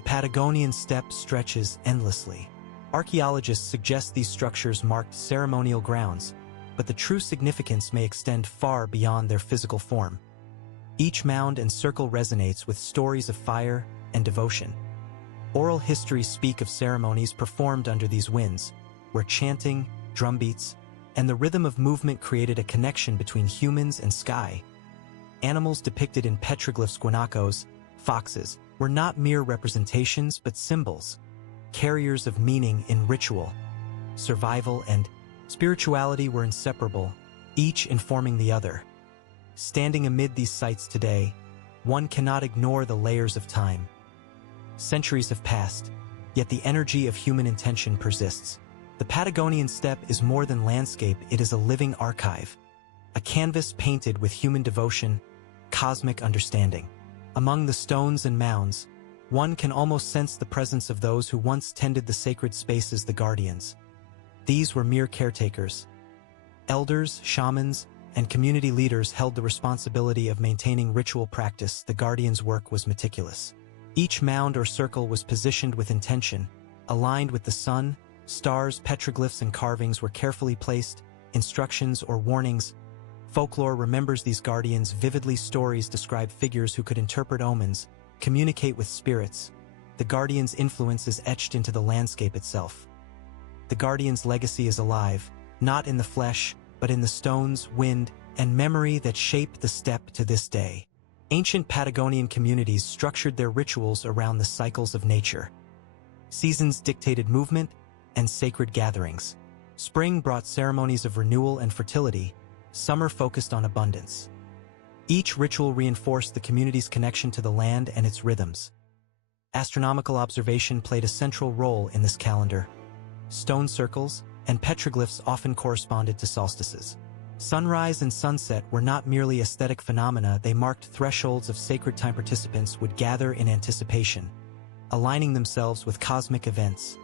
The Patagonian steppe stretches endlessly. Archaeologists suggest these structures marked ceremonial grounds, but the true significance may extend far beyond their physical form. Each mound and circle resonates with stories of fire and devotion. Oral histories speak of ceremonies performed under these winds, where chanting, drumbeats, and the rhythm of movement created a connection between humans and sky. Animals depicted in petroglyphs, guanacos, foxes, were not mere representations but symbols, carriers of meaning in ritual. Survival and spirituality were inseparable, each informing the other. Standing amid these sites today, one cannot ignore the layers of time. Centuries have passed, yet the energy of human intention persists. The Patagonian steppe is more than landscape, it is a living archive, a canvas painted with human devotion, cosmic understanding. Among the stones and mounds, one can almost sense the presence of those who once tended the sacred spaces, the guardians. These were mere caretakers. Elders, shamans, and community leaders held the responsibility of maintaining ritual practice. The guardians' work was meticulous. Each mound or circle was positioned with intention, aligned with the sun. Stars, petroglyphs, and carvings were carefully placed. Instructions or warnings. Folklore remembers these guardians vividly. Stories describe figures who could interpret omens, communicate with spirits. The guardian's influence is etched into the landscape itself. The guardian's legacy is alive, not in the flesh, but in the stones, wind, and memory that shape the steppe to this day. Ancient Patagonian communities structured their rituals around the cycles of nature. Seasons dictated movement and sacred gatherings. Spring brought ceremonies of renewal and fertility. Summer focused on abundance. Each ritual reinforced the community's connection to the land and its rhythms. Astronomical observation played a central role in this calendar. Stone circles and petroglyphs often corresponded to solstices. Sunrise and sunset were not merely aesthetic phenomena, they marked thresholds of sacred time. Participants would gather in anticipation, aligning themselves with cosmic events.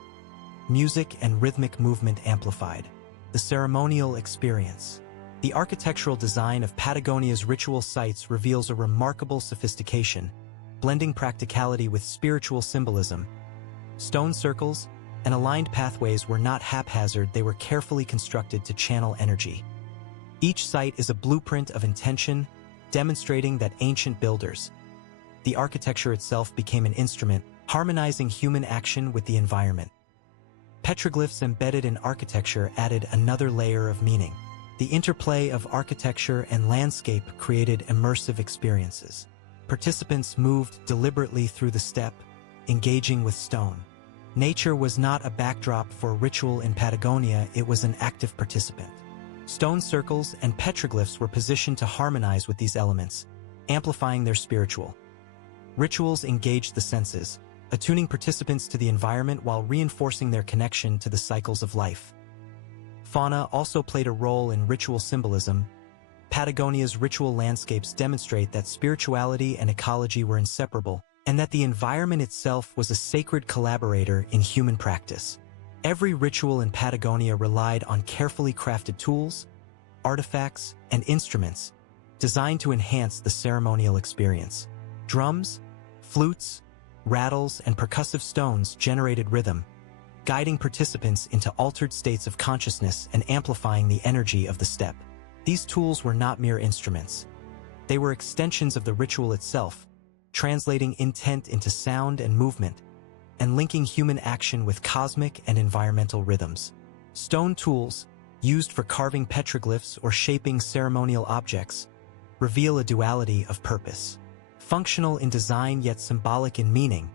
Music and rhythmic movement amplified the ceremonial experience. The architectural design of Patagonia's ritual sites reveals a remarkable sophistication, blending practicality with spiritual symbolism. Stone circles and aligned pathways were not haphazard, they were carefully constructed to channel energy. Each site is a blueprint of intention, demonstrating that ancient builders. The architecture itself became an instrument, harmonizing human action with the environment. Petroglyphs embedded in architecture added another layer of meaning. The interplay of architecture and landscape created immersive experiences. Participants moved deliberately through the steppe, engaging with stone. Nature was not a backdrop for ritual in Patagonia, it was an active participant. Stone circles and petroglyphs were positioned to harmonize with these elements, amplifying their spiritual. Rituals engaged the senses, attuning participants to the environment while reinforcing their connection to the cycles of life. Fauna also played a role in ritual symbolism. Patagonia's ritual landscapes demonstrate that spirituality and ecology were inseparable, and that the environment itself was a sacred collaborator in human practice. Every ritual in Patagonia relied on carefully crafted tools, artifacts, and instruments designed to enhance the ceremonial experience. Drums, flutes, rattles, and percussive stones generated rhythm, guiding participants into altered states of consciousness and amplifying the energy of the steppe. These tools were not mere instruments. They were extensions of the ritual itself, translating intent into sound and movement, and linking human action with cosmic and environmental rhythms. Stone tools, used for carving petroglyphs or shaping ceremonial objects, reveal a duality of purpose. Functional in design yet symbolic in meaning,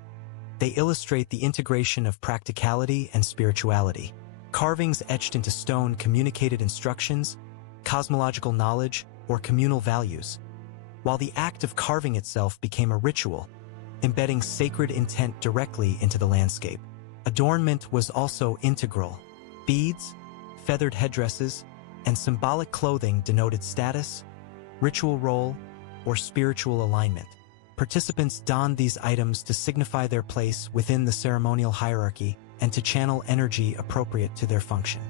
they illustrate the integration of practicality and spirituality. Carvings etched into stone communicated instructions, cosmological knowledge, or communal values, while the act of carving itself became a ritual, embedding sacred intent directly into the landscape. Adornment was also integral. Beads, feathered headdresses, and symbolic clothing denoted status, ritual role, or spiritual alignment. Participants donned these items to signify their place within the ceremonial hierarchy and to channel energy appropriate to their function.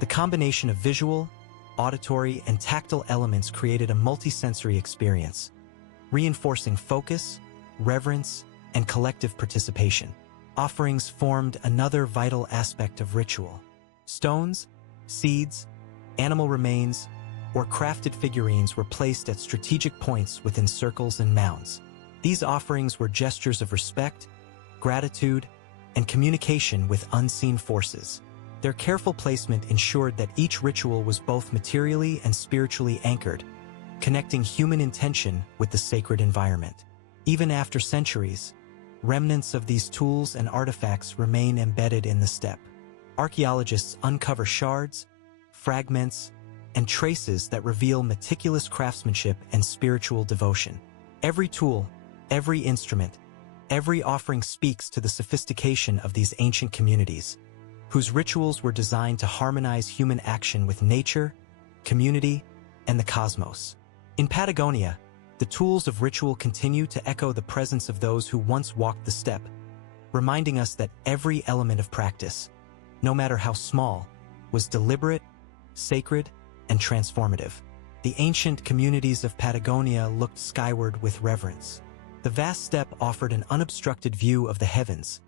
The combination of visual, auditory, and tactile elements created a multisensory experience, reinforcing focus, reverence, and collective participation. Offerings formed another vital aspect of ritual. Stones, seeds, animal remains, or crafted figurines were placed at strategic points within circles and mounds. These offerings were gestures of respect, gratitude, and communication with unseen forces. Their careful placement ensured that each ritual was both materially and spiritually anchored, connecting human intention with the sacred environment. Even after centuries, remnants of these tools and artifacts remain embedded in the steppe. Archaeologists uncover shards, fragments, and traces that reveal meticulous craftsmanship and spiritual devotion. Every tool, every instrument, every offering speaks to the sophistication of these ancient communities, whose rituals were designed to harmonize human action with nature, community, and the cosmos. In Patagonia, the tools of ritual continue to echo the presence of those who once walked the steppe, reminding us that every element of practice, no matter how small, was deliberate, sacred, and transformative. The ancient communities of Patagonia looked skyward with reverence. The vast steppe offered an unobstructed view of the heavens,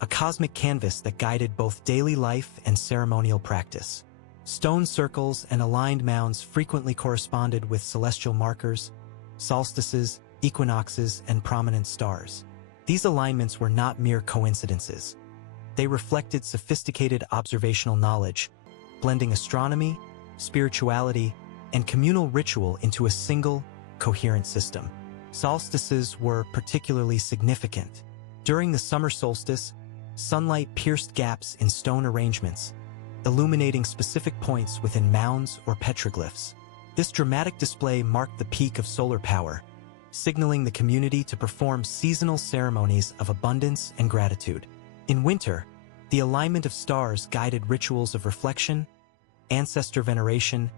a cosmic canvas that guided both daily life and ceremonial practice. Stone circles and aligned mounds frequently corresponded with celestial markers, solstices, equinoxes, and prominent stars. These alignments were not mere coincidences. They reflected sophisticated observational knowledge, blending astronomy, spirituality, and communal ritual into a single, coherent system. Solstices were particularly significant. During the summer solstice, sunlight pierced gaps in stone arrangements, illuminating specific points within mounds or petroglyphs. This dramatic display marked the peak of solar power, signaling the community to perform seasonal ceremonies of abundance and gratitude. In winter, the alignment of stars guided rituals of reflection, ancestor veneration,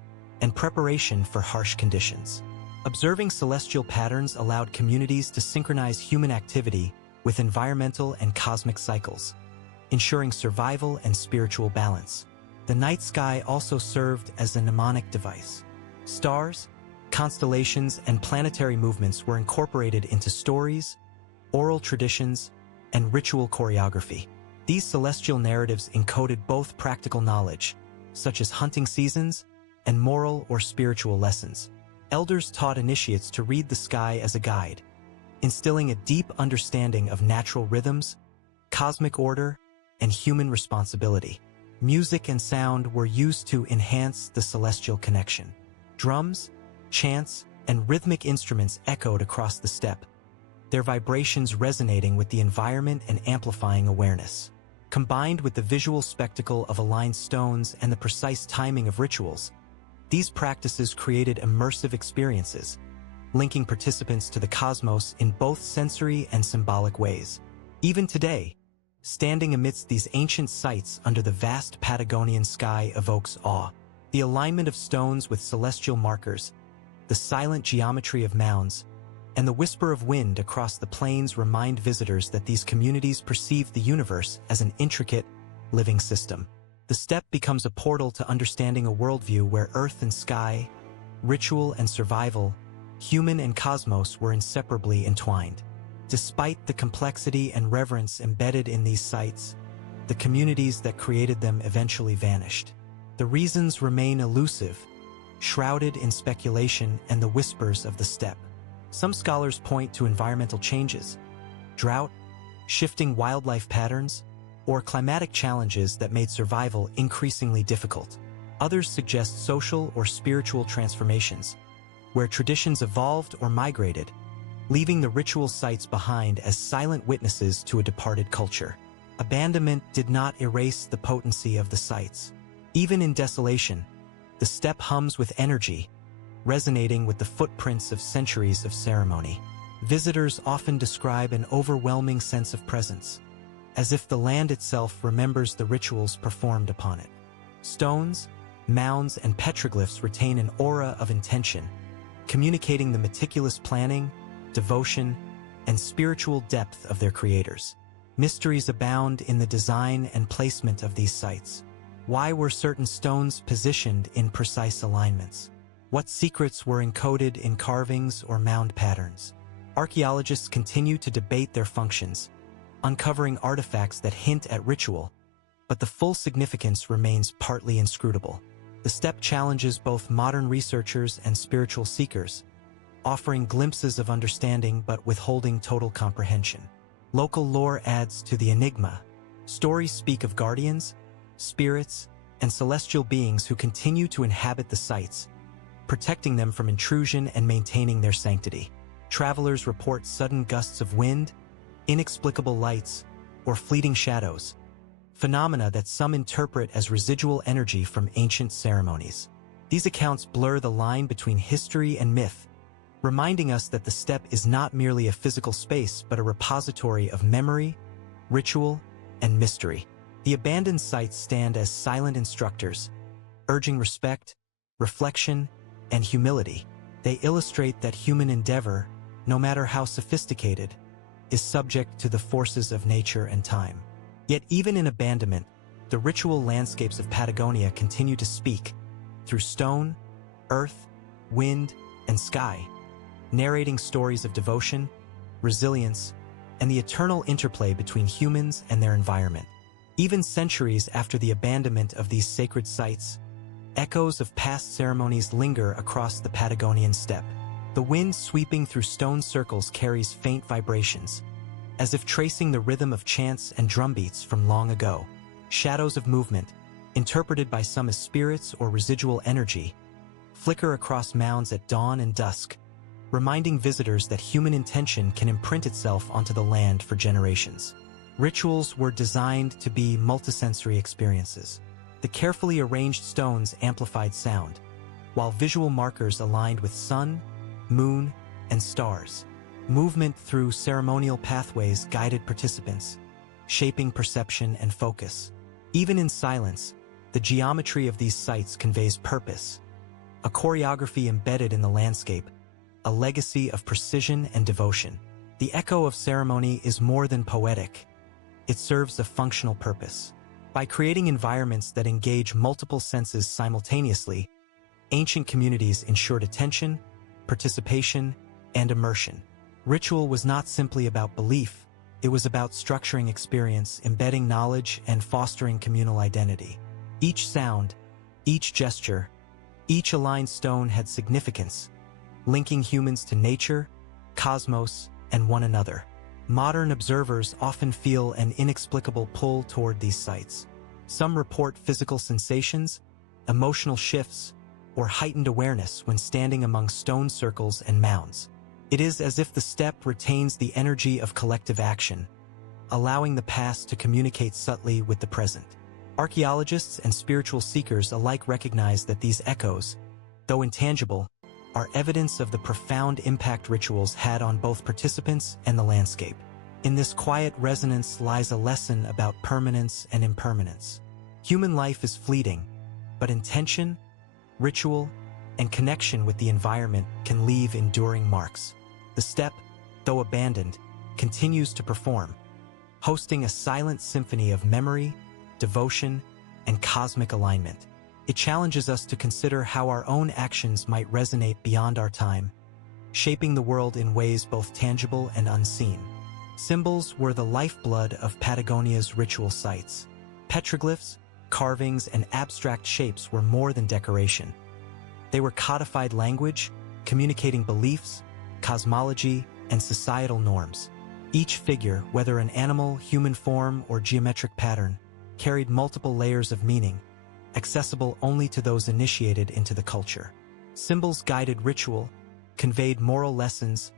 and preparation for harsh conditions. Observing celestial patterns allowed communities to synchronize human activity with environmental and cosmic cycles, ensuring survival and spiritual balance. The night sky also served as a mnemonic device. Stars, constellations, and planetary movements were incorporated into stories, oral traditions, and ritual choreography. These celestial narratives encoded both practical knowledge, such as hunting seasons, and moral or spiritual lessons. Elders taught initiates to read the sky as a guide, instilling a deep understanding of natural rhythms, cosmic order, and human responsibility. Music and sound were used to enhance the celestial connection. Drums, chants, and rhythmic instruments echoed across the steppe, their vibrations resonating with the environment and amplifying awareness. Combined with the visual spectacle of aligned stones and the precise timing of rituals, these practices created immersive experiences, linking participants to the cosmos in both sensory and symbolic ways. Even today, standing amidst these ancient sites under the vast Patagonian sky evokes awe. The alignment of stones with celestial markers, the silent geometry of mounds, and the whisper of wind across the plains remind visitors that these communities perceive the universe as an intricate, living system. The steppe becomes a portal to understanding a worldview where earth and sky, ritual and survival, human and cosmos were inseparably entwined. Despite the complexity and reverence embedded in these sites, the communities that created them eventually vanished. The reasons remain elusive, shrouded in speculation and the whispers of the steppe. Some scholars point to environmental changes, drought, shifting wildlife patterns, or climatic challenges that made survival increasingly difficult. Others suggest social or spiritual transformations, where traditions evolved or migrated, leaving the ritual sites behind as silent witnesses to a departed culture. Abandonment did not erase the potency of the sites. Even in desolation, the steppe hums with energy, resonating with the footprints of centuries of ceremony. Visitors often describe an overwhelming sense of presence, as if the land itself remembers the rituals performed upon it. Stones, mounds, and petroglyphs retain an aura of intention, communicating the meticulous planning, devotion, and spiritual depth of their creators. Mysteries abound in the design and placement of these sites. Why were certain stones positioned in precise alignments? What secrets were encoded in carvings or mound patterns? Archaeologists continue to debate their functions, uncovering artifacts that hint at ritual, but the full significance remains partly inscrutable. The steppe challenges both modern researchers and spiritual seekers, offering glimpses of understanding but withholding total comprehension. Local lore adds to the enigma. Stories speak of guardians, spirits, and celestial beings who continue to inhabit the sites, protecting them from intrusion and maintaining their sanctity. Travelers report sudden gusts of wind, inexplicable lights, or fleeting shadows, phenomena that some interpret as residual energy from ancient ceremonies. These accounts blur the line between history and myth, reminding us that the steppe is not merely a physical space but a repository of memory, ritual, and mystery. The abandoned sites stand as silent instructors, urging respect, reflection, and humility. They illustrate that human endeavor, no matter how sophisticated, is subject to the forces of nature and time. Yet even in abandonment, the ritual landscapes of Patagonia continue to speak through stone, earth, wind, and sky, narrating stories of devotion, resilience, and the eternal interplay between humans and their environment. Even centuries after the abandonment of these sacred sites, echoes of past ceremonies linger across the Patagonian steppe. The wind sweeping through stone circles carries faint vibrations, as if tracing the rhythm of chants and drumbeats from long ago. Shadows of movement, interpreted by some as spirits or residual energy, flicker across mounds at dawn and dusk, reminding visitors that human intention can imprint itself onto the land for generations. Rituals were designed to be multisensory experiences. The carefully arranged stones amplified sound, while visual markers aligned with sun, moon, and stars. Movement through ceremonial pathways guided participants, shaping perception and focus. Even in silence, the geometry of these sites conveys purpose, a choreography embedded in the landscape, a legacy of precision and devotion. The echo of ceremony is more than poetic. It serves a functional purpose. By creating environments that engage multiple senses simultaneously, ancient communities ensured attention, participation, and immersion. Ritual was not simply about belief, it was about structuring experience, embedding knowledge, and fostering communal identity. Each sound, each gesture, each aligned stone had significance, linking humans to nature, cosmos, and one another. Modern observers often feel an inexplicable pull toward these sites. Some report physical sensations, emotional shifts, or heightened awareness when standing among stone circles and mounds. It is as if the steppe retains the energy of collective action, allowing the past to communicate subtly with the present. Archaeologists and spiritual seekers alike recognize that these echoes, though intangible, are evidence of the profound impact rituals had on both participants and the landscape. In this quiet resonance lies a lesson about permanence and impermanence. Human life is fleeting, but intention, ritual, and connection with the environment can leave enduring marks. The steppe, though abandoned, continues to perform, hosting a silent symphony of memory, devotion, and cosmic alignment. It challenges us to consider how our own actions might resonate beyond our time, shaping the world in ways both tangible and unseen. Symbols were the lifeblood of Patagonia's ritual sites. Petroglyphs, carvings, and abstract shapes were more than decoration. They were codified language, communicating beliefs, cosmology, and societal norms. Each figure, whether an animal, human form, or geometric pattern, carried multiple layers of meaning, accessible only to those initiated into the culture. Symbols guided ritual, conveyed moral lessons,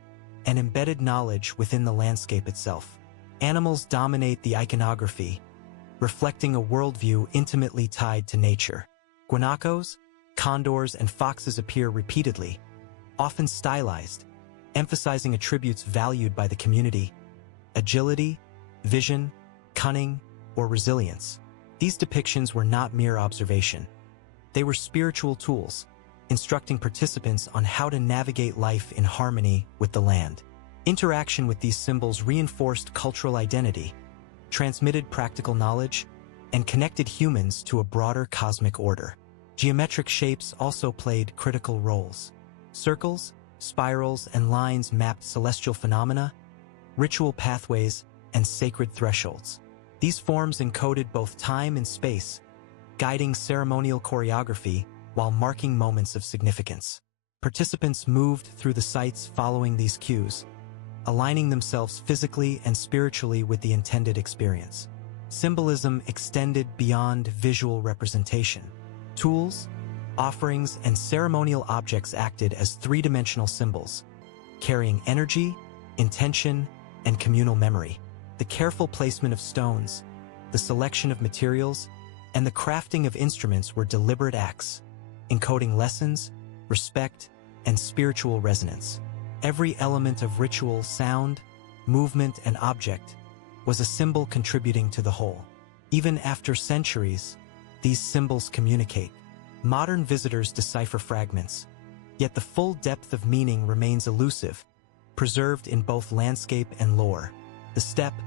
and embedded knowledge within the landscape itself. Animals dominate the iconography, reflecting a worldview intimately tied to nature. Guanacos, condors, and foxes appear repeatedly, often stylized, emphasizing attributes valued by the community: agility, vision, cunning, or resilience. These depictions were not mere observation. They were spiritual tools, instructing participants on how to navigate life in harmony with the land. Interaction with these symbols reinforced cultural identity, transmitted practical knowledge, and connected humans to a broader cosmic order. Geometric shapes also played critical roles. Circles, spirals, and lines mapped celestial phenomena, ritual pathways, and sacred thresholds. These forms encoded both time and space, guiding ceremonial choreography while marking moments of significance. Participants moved through the sites following these cues, aligning themselves physically and spiritually with the intended experience. Symbolism extended beyond visual representation. Tools, offerings, and ceremonial objects acted as three-dimensional symbols, carrying energy, intention, and communal memory. The careful placement of stones, the selection of materials, and the crafting of instruments were deliberate acts, encoding lessons, respect, and spiritual resonance. Every element of ritual, sound, movement, and object was a symbol contributing to the whole. Even after centuries, these symbols communicate. Modern visitors decipher fragments, yet the full depth of meaning remains elusive, preserved in both landscape and lore. The steppe,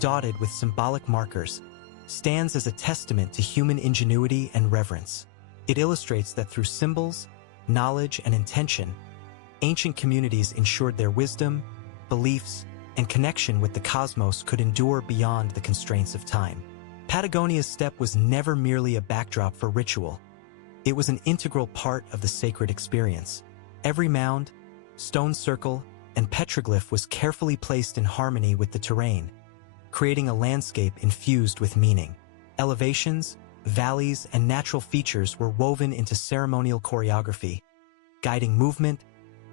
dotted with symbolic markers, stands as a testament to human ingenuity and reverence. It illustrates that through symbols, knowledge, and intention, ancient communities ensured their wisdom, beliefs, and connection with the cosmos could endure beyond the constraints of time. Patagonia's steppe was never merely a backdrop for ritual. It was an integral part of the sacred experience. Every mound, stone circle, and petroglyph was carefully placed in harmony with the terrain, creating a landscape infused with meaning. Elevations, valleys, and natural features were woven into ceremonial choreography, guiding movement,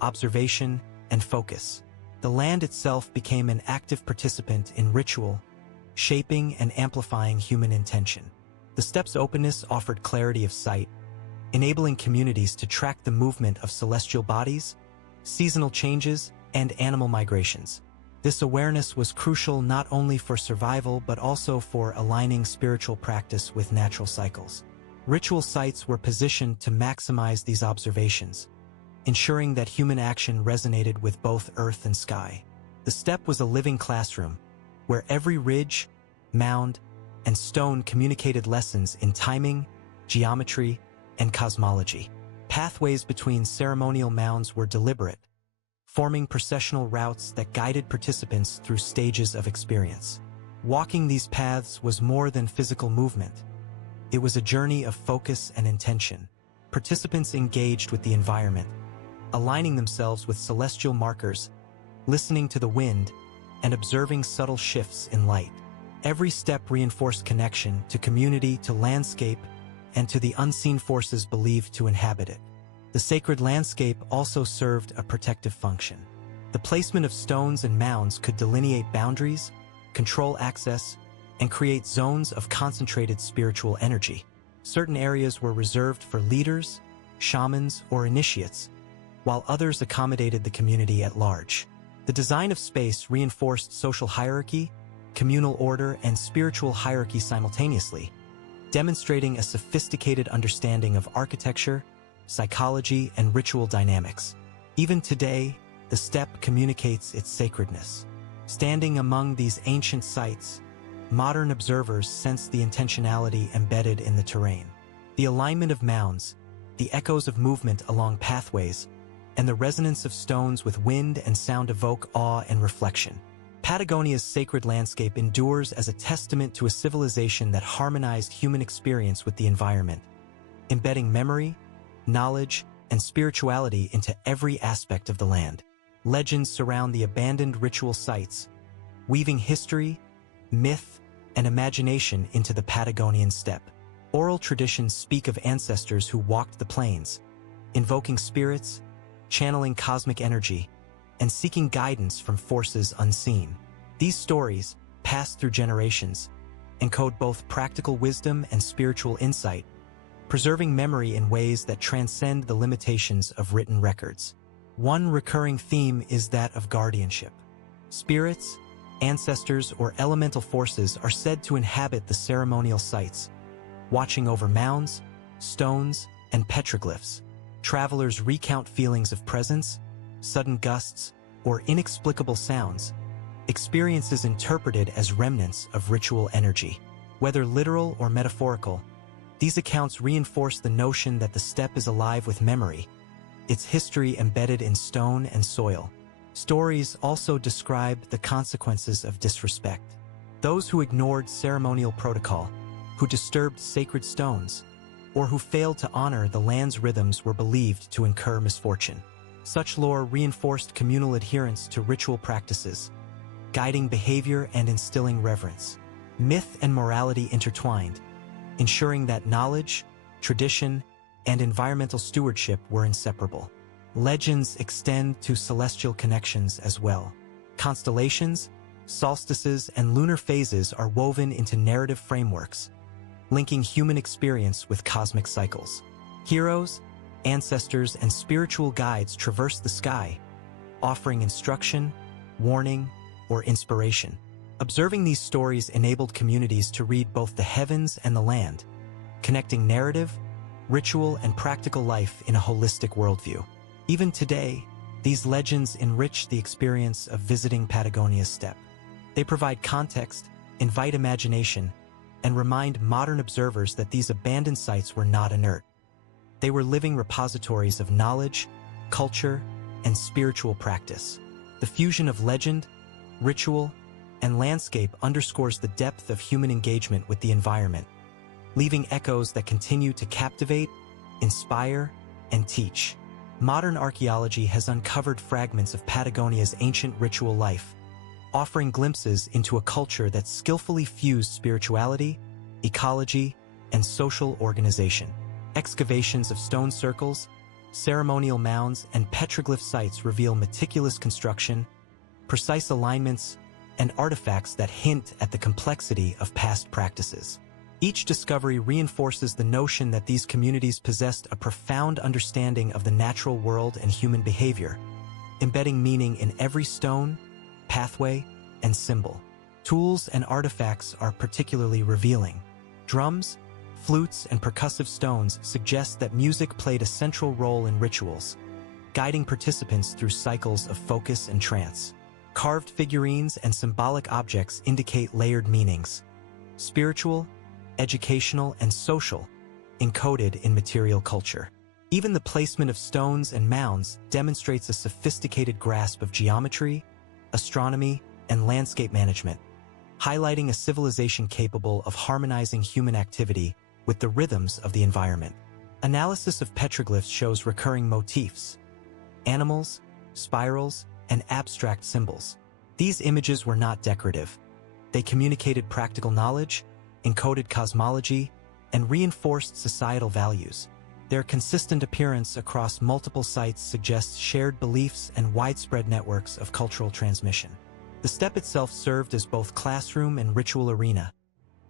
observation, and focus. The land itself became an active participant in ritual, shaping and amplifying human intention. The steppe's openness offered clarity of sight, enabling communities to track the movement of celestial bodies, seasonal changes, and animal migrations. This awareness was crucial not only for survival but also for aligning spiritual practice with natural cycles. Ritual sites were positioned to maximize these observations, ensuring that human action resonated with both earth and sky. The steppe was a living classroom, where every ridge, mound, and stone communicated lessons in timing, geometry, and cosmology. Pathways between ceremonial mounds were deliberate, forming processional routes that guided participants through stages of experience. Walking these paths was more than physical movement. It was a journey of focus and intention. Participants engaged with the environment, aligning themselves with celestial markers, listening to the wind, and observing subtle shifts in light. Every step reinforced connection to community, to landscape, and to the unseen forces believed to inhabit it. The sacred landscape also served a protective function. The placement of stones and mounds could delineate boundaries, control access, and create zones of concentrated spiritual energy. Certain areas were reserved for leaders, shamans, or initiates, while others accommodated the community at large. The design of space reinforced social hierarchy, communal order, and spiritual hierarchy simultaneously, demonstrating a sophisticated understanding of architecture, psychology, and ritual dynamics. Even today, the steppe communicates its sacredness. Standing among these ancient sites, modern observers sense the intentionality embedded in the terrain. The alignment of mounds, the echoes of movement along pathways, and the resonance of stones with wind and sound evoke awe and reflection. Patagonia's sacred landscape endures as a testament to a civilization that harmonized human experience with the environment, embedding memory, knowledge, and spirituality into every aspect of the land. Legends surround the abandoned ritual sites, weaving history, myth, and imagination into the Patagonian steppe. Oral traditions speak of ancestors who walked the plains, invoking spirits, channeling cosmic energy, and seeking guidance from forces unseen. These stories, passed through generations, encode both practical wisdom and spiritual insight, preserving memory in ways that transcend the limitations of written records. One recurring theme is that of guardianship. Spirits, ancestors, or elemental forces are said to inhabit the ceremonial sites, watching over mounds, stones, and petroglyphs. Travelers recount feelings of presence, sudden gusts, or inexplicable sounds, experiences interpreted as remnants of ritual energy. Whether literal or metaphorical, these accounts reinforce the notion that the steppe is alive with memory, its history embedded in stone and soil. Stories also describe the consequences of disrespect. Those who ignored ceremonial protocol, who disturbed sacred stones, or who failed to honor the land's rhythms were believed to incur misfortune. Such lore reinforced communal adherence to ritual practices, guiding behavior and instilling reverence. Myth and morality intertwined, ensuring that knowledge, tradition, and environmental stewardship were inseparable. Legends extend to celestial connections as well. Constellations, solstices, and lunar phases are woven into narrative frameworks, linking human experience with cosmic cycles. Heroes, ancestors, and spiritual guides traverse the sky, offering instruction, warning, or inspiration. Observing these stories enabled communities to read both the heavens and the land, connecting narrative, ritual, and practical life in a holistic worldview. Even today, these legends enrich the experience of visiting Patagonia's steppe. They provide context, invite imagination, and remind modern observers that these abandoned sites were not inert. They were living repositories of knowledge, culture, and spiritual practice. The fusion of legend, ritual, and landscape underscores the depth of human engagement with the environment, leaving echoes that continue to captivate, inspire, and teach. Modern archaeology has uncovered fragments of Patagonia's ancient ritual life, offering glimpses into a culture that skillfully fused spirituality, ecology, and social organization. Excavations of stone circles, ceremonial mounds, and petroglyph sites reveal meticulous construction, precise alignments, and artifacts that hint at the complexity of past practices. Each discovery reinforces the notion that these communities possessed a profound understanding of the natural world and human behavior, embedding meaning in every stone, pathway, and symbol. Tools and artifacts are particularly revealing. Drums, flutes, and percussive stones suggest that music played a central role in rituals, guiding participants through cycles of focus and trance. Carved figurines and symbolic objects indicate layered meanings: spiritual, educational, and social, encoded in material culture. Even the placement of stones and mounds demonstrates a sophisticated grasp of geometry, astronomy, and landscape management, highlighting a civilization capable of harmonizing human activity with the rhythms of the environment. Analysis of petroglyphs shows recurring motifs: animals, spirals, and abstract symbols. These images were not decorative. They communicated practical knowledge, encoded cosmology, and reinforced societal values. Their consistent appearance across multiple sites suggests shared beliefs and widespread networks of cultural transmission. The steppe itself served as both classroom and ritual arena,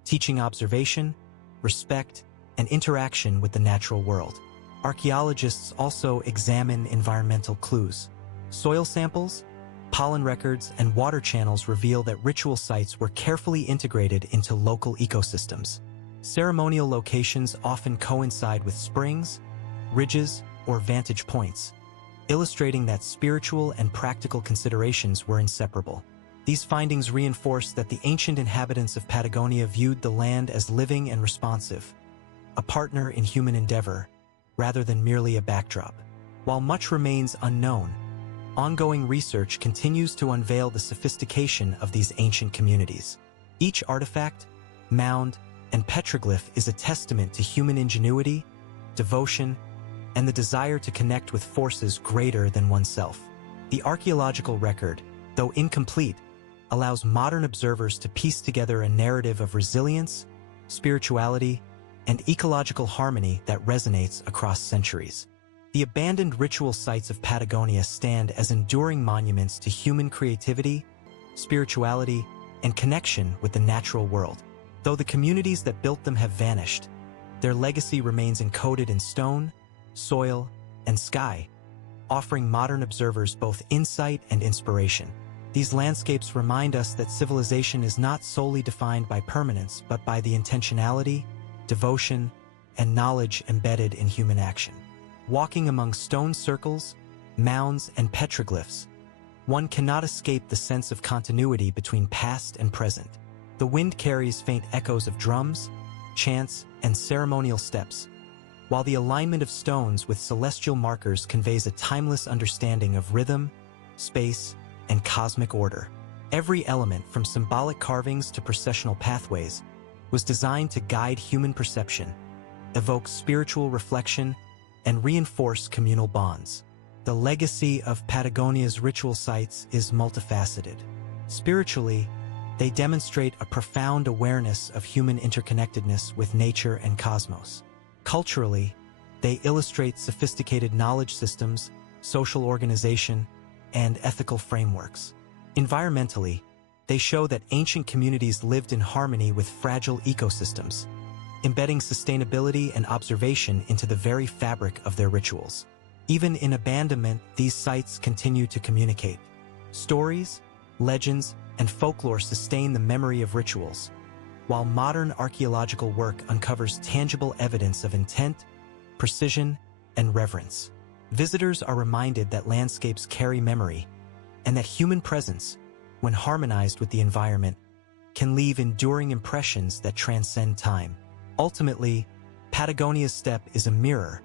teaching observation, respect, and interaction with the natural world. Archaeologists also examine environmental clues. Soil samples, pollen records, and water channels reveal that ritual sites were carefully integrated into local ecosystems. Ceremonial locations often coincide with springs, ridges, or vantage points, illustrating that spiritual and practical considerations were inseparable. These findings reinforce that the ancient inhabitants of Patagonia viewed the land as living and responsive, a partner in human endeavor, rather than merely a backdrop. While much remains unknown, ongoing research continues to unveil the sophistication of these ancient communities. Each artifact, mound, and petroglyph is a testament to human ingenuity, devotion, and the desire to connect with forces greater than oneself. The archaeological record, though incomplete, allows modern observers to piece together a narrative of resilience, spirituality, and ecological harmony that resonates across centuries. The abandoned ritual sites of Patagonia stand as enduring monuments to human creativity, spirituality, and connection with the natural world. Though the communities that built them have vanished, their legacy remains encoded in stone, soil, and sky, offering modern observers both insight and inspiration. These landscapes remind us that civilization is not solely defined by permanence, but by the intentionality, devotion, and knowledge embedded in human action. Walking among stone circles, mounds, and petroglyphs, one cannot escape the sense of continuity between past and present. The wind carries faint echoes of drums, chants, and ceremonial steps, while the alignment of stones with celestial markers conveys a timeless understanding of rhythm, space, and cosmic order. Every element, from symbolic carvings to processional pathways, was designed to guide human perception, evoke spiritual reflection, and reinforce communal bonds. The legacy of Patagonia's ritual sites is multifaceted. Spiritually, they demonstrate a profound awareness of human interconnectedness with nature and cosmos. Culturally, they illustrate sophisticated knowledge systems, social organization, and ethical frameworks. Environmentally, they show that ancient communities lived in harmony with fragile ecosystems, embedding sustainability and observation into the very fabric of their rituals. Even in abandonment, these sites continue to communicate. Stories, legends, and folklore sustain the memory of rituals, while modern archaeological work uncovers tangible evidence of intent, precision, and reverence. Visitors are reminded that landscapes carry memory, and that human presence, when harmonized with the environment, can leave enduring impressions that transcend time. Ultimately, Patagonia's steppe is a mirror,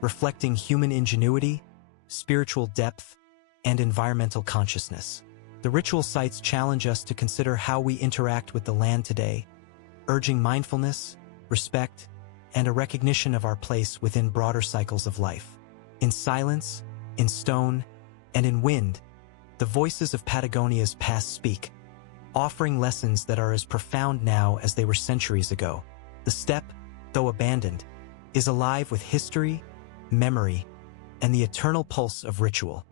reflecting human ingenuity, spiritual depth, and environmental consciousness. The ritual sites challenge us to consider how we interact with the land today, urging mindfulness, respect, and a recognition of our place within broader cycles of life. In silence, in stone, and in wind, the voices of Patagonia's past speak, offering lessons that are as profound now as they were centuries ago. The steppe, though abandoned, is alive with history, memory, and the eternal pulse of ritual.